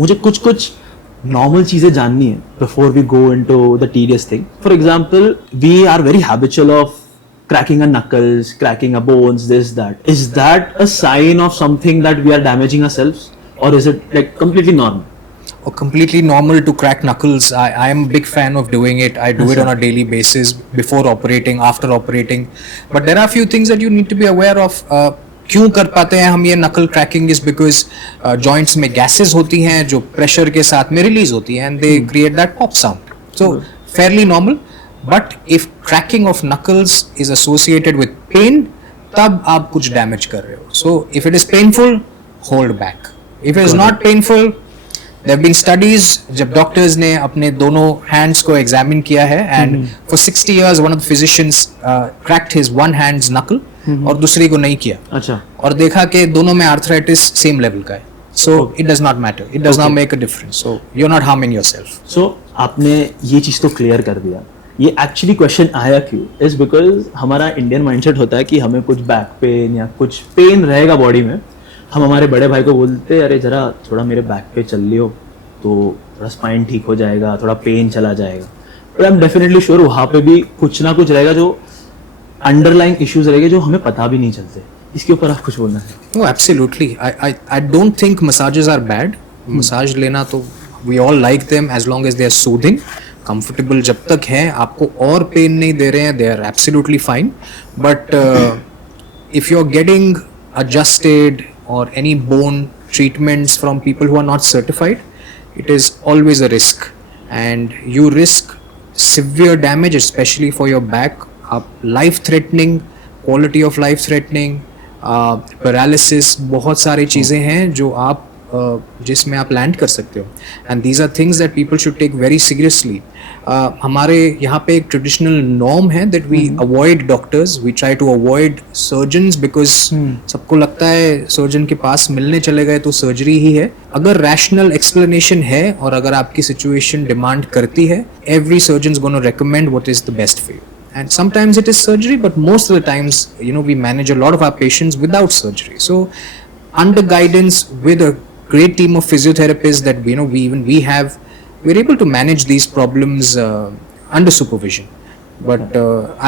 मुझे कुछ कुछ नॉर्मल चीजें जाननी है before we go into the tedious thing. For example, we are very habitual of cracking our knuckles, cracking our bones, this, that. Is that a sign of something that we are damaging ourselves? Or is it like completely normal? Or completely normal to crack knuckles. I am a big fan of doing it. I do it on a daily basis, before operating, after operating. But there are a few things that you need to be aware of. क्यों कर पाते हैं हम ये knuckle cracking is because joints में gases होती हैं जो pressure के साथ में release होती हैं and they create that pop sound. So fairly normal. But if cracking of knuckles is associated with pain, तब आप कुछ damage कर रहे हो. So if it is painful, hold back. If it is not painful, there have been studies जब doctors ने अपने दोनों hands को examine किया है and for 60 years one of the physicians cracked his one hand's knuckle और दूसरी को नहीं किया. अच्छा. और देखा कि दोनों में arthritis same level का है. So it does not matter. It does not make a difference. So you're not harming yourself. So आपने ये चीज तो clear कर दिया. ये एक्चुअली क्वेश्चन आया क्यों इज बिकॉज हमारा इंडियन माइंडसेट होता है कि हमें कुछ बैक पेन या कुछ पेन रहेगा बॉडी में, हम हमारे बड़े भाई को बोलते हैं अरे जरा थोड़ा मेरे बैक पे चल लियो तो थोड़ा स्पाइन ठीक हो जाएगा, थोड़ा पेन चला जाएगा. But I am definitely sure वहाँ पे भी कुछ ना कुछ रहेगा जो अंडरलाइंग इश्यूज रहेंगे जो हमें पता भी नहीं चलते. इसके ऊपर आप कुछ बोलना है? Oh, absolutely. I don't think massages are bad. Massage लेना तो we all like them as long as they are soothing. Comfortable जब तक हैं, आपको और पेन नहीं दे रहे हैं, they are absolutely fine. But if you are getting adjusted or any bone treatments from people who are not certified, it is always a risk and you risk severe damage, especially for your back. Life threatening, quality of life threatening, paralysis, बहुत सारी चीज़ें हैं जो आप जिसमें आप land कर सकते हो. And these are things that people should take very seriously. हमारे यहाँ पे एक ट्रेडिशनल नॉर्म है that we avoid doctors, we try to avoid surgeons because सबको लगता है सर्जन के पास मिलने चले गए तो सर्जरी ही है. अगर रैशनल एक्सप्लेनेशन है और अगर आपकी सिचुएशन डिमांड करती है, every surgeon is gonna recommend what is the best for you. And sometimes it is surgery, but most of the times, we manage a lot of our patients without surgery. So, under guidance with a great team of physiotherapists that we're able to manage these problems under supervision. But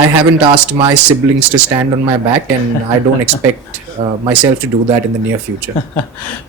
I haven't asked my siblings to stand on my back, and I don't expect myself to do that in the near future.